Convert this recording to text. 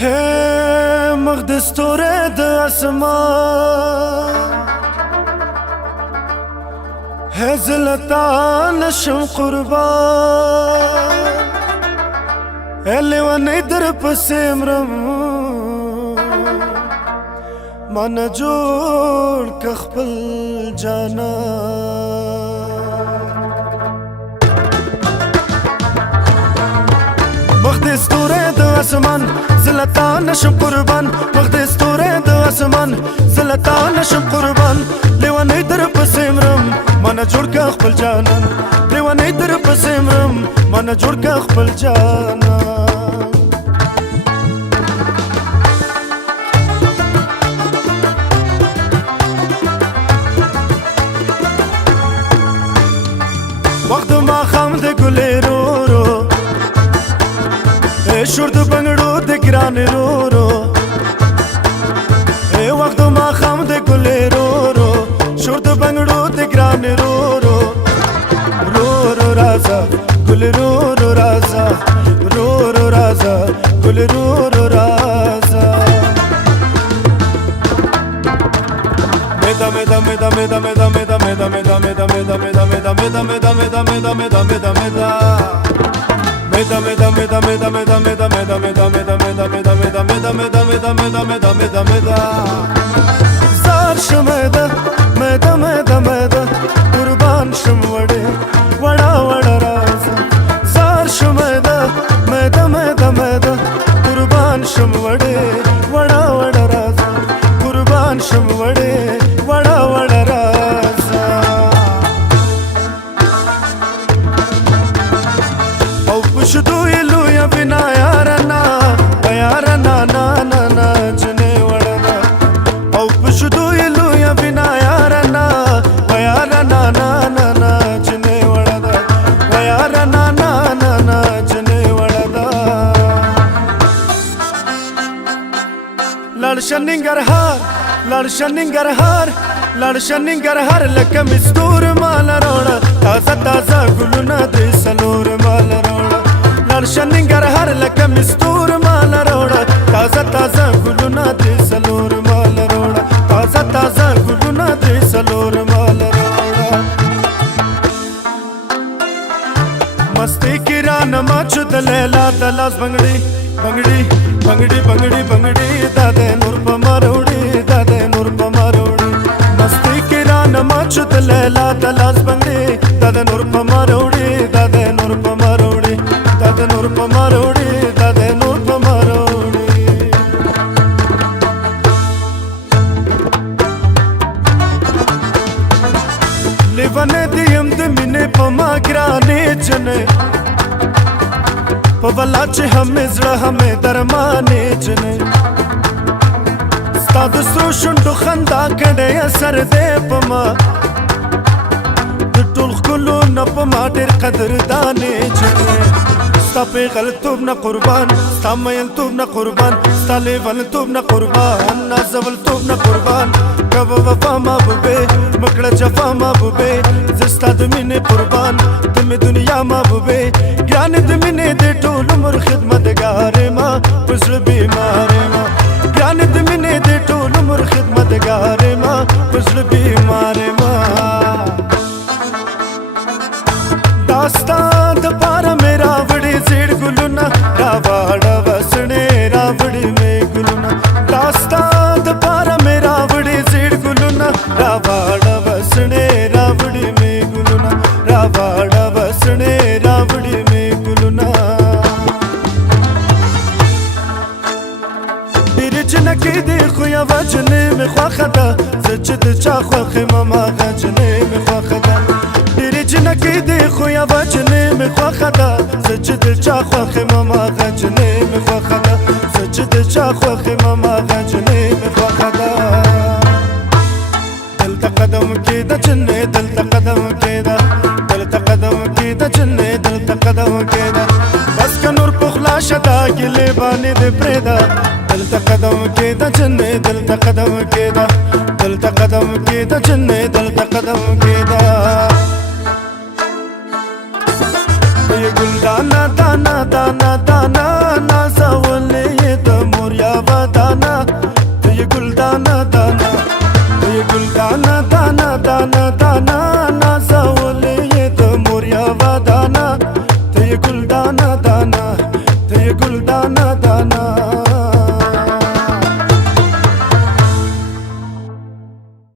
ہے مقدس تورے د اسمان ہے زلتا نشم قربان ہے لیوانی در پسیمرم من جوڑ کخپل جانا مقدس تورے د اسمان زلتا نشم قربان مقدس تورے د اسمان زلتا نشم قربان لیوانی در پسیمرم من جوړ کا خپل جانان لیوانی در پسیمرم من جوړ کا خپل جانان وقت ما خام د ګلې رو رو شور د بنگړو د ګران رو رو وقت ما خام د ګلې رو رو شور د بنگړو د ګران رو رو رو رو رازا ګل رو رو رازا رو رو رازا ګل رو رو رازا مدا مدا مدا مدا مدا مدا مدا مدا مدا مدا مدا مدا مدا مدا مدا مدا مدا مدا Meda meda meda meda meda meda meda meda meda meda meda meda meda meda meda meda meda meda zar shmeda meda meda meda qurban shmwade wada wada raza zar shmeda meda meda meda qurban shmwade wada wada raza qurban shmwade wada wada raza شدو یلو یا بنا یارنا یارنا نا نا نا جنے وڑنا او پشدو یلو یا بنا یارنا یارنا نا نا نا جنے وڑنا یارنا نا نا نا جنے وڑنا لڑشننگر ہار لکم استور مال روڑا تازہ تازہ گلونا دے سلور مال روڑا لڑشننگر ہر لکم استور مال روڑا تازہ تازہ گلونا دے سلور مال روڑا تازہ تازہ گلونا دے سلور مال روڑا مستی کی رانما چود لیلا دلاس بنگڑی بنگڑی بنگڑی بنگڑی بنگڑی دادے نور پماروڑی دادے نور پماروڑی مستی کی رانما چود لیلا دلاس بنگڑی دادے نور پماروڑی دادے نور پماروڑی دادے نور پماروڑی دادے نور پماروڑی لیوانے دیم دمینے پما گرانے جنے پولا چه همه زړه همه درمانې جنې ستا د سرو شونډو خندا کړی اثر دی په ما د ټول ښکلو نه په ما ډېر قدردانې جنې ستا پیغلتوب نه قربان ستا میلتوب نه قربان ستا لیونتوب نه قربان نازولتوب نه قربان کوه وفا محبوبې مکړه جفا محبوبې زه ستا د مینې قربان ته مې دنیا محبوبې ګرانې د مینې د ټول عمر خدمتګارې ما په زړه بیمارې ما ګرانې د مینې د ټول عمر خدمتګارې ما په زړه بیمارې ما دا ستا دپاره مې راوړې زیړ ګلونه راواړه وسړې راوړې مې ګلونه دا ستا دپاره مې راوړې زیړ ګلونه راواړه وسړې راوړې مې ګلونه راواړه وسړې راوړې مې ګلونه ډېرې جنکې دې خو یوه جنې مې خوښه ده زه چې د چا خوښ یم هماغه جنې مې خوښه ده ډېرې جنکې دې خو یوه جنې مې خوښه ده زه چې د چا خوښ یم هماغه جنې مې خوښه ده زه چې د چا خوښ یم هماغه جنې مې خوښه ده دلته قدم کېده جنې دلته قدم کېده دلته قدم کېده جنې دلته قدم کېده بس که نور پخلا شده ګلې باندې دې پرېږده دلته قدم کېده جنې دلته قدم کېده دلته قدم کېده جنې دلته قدم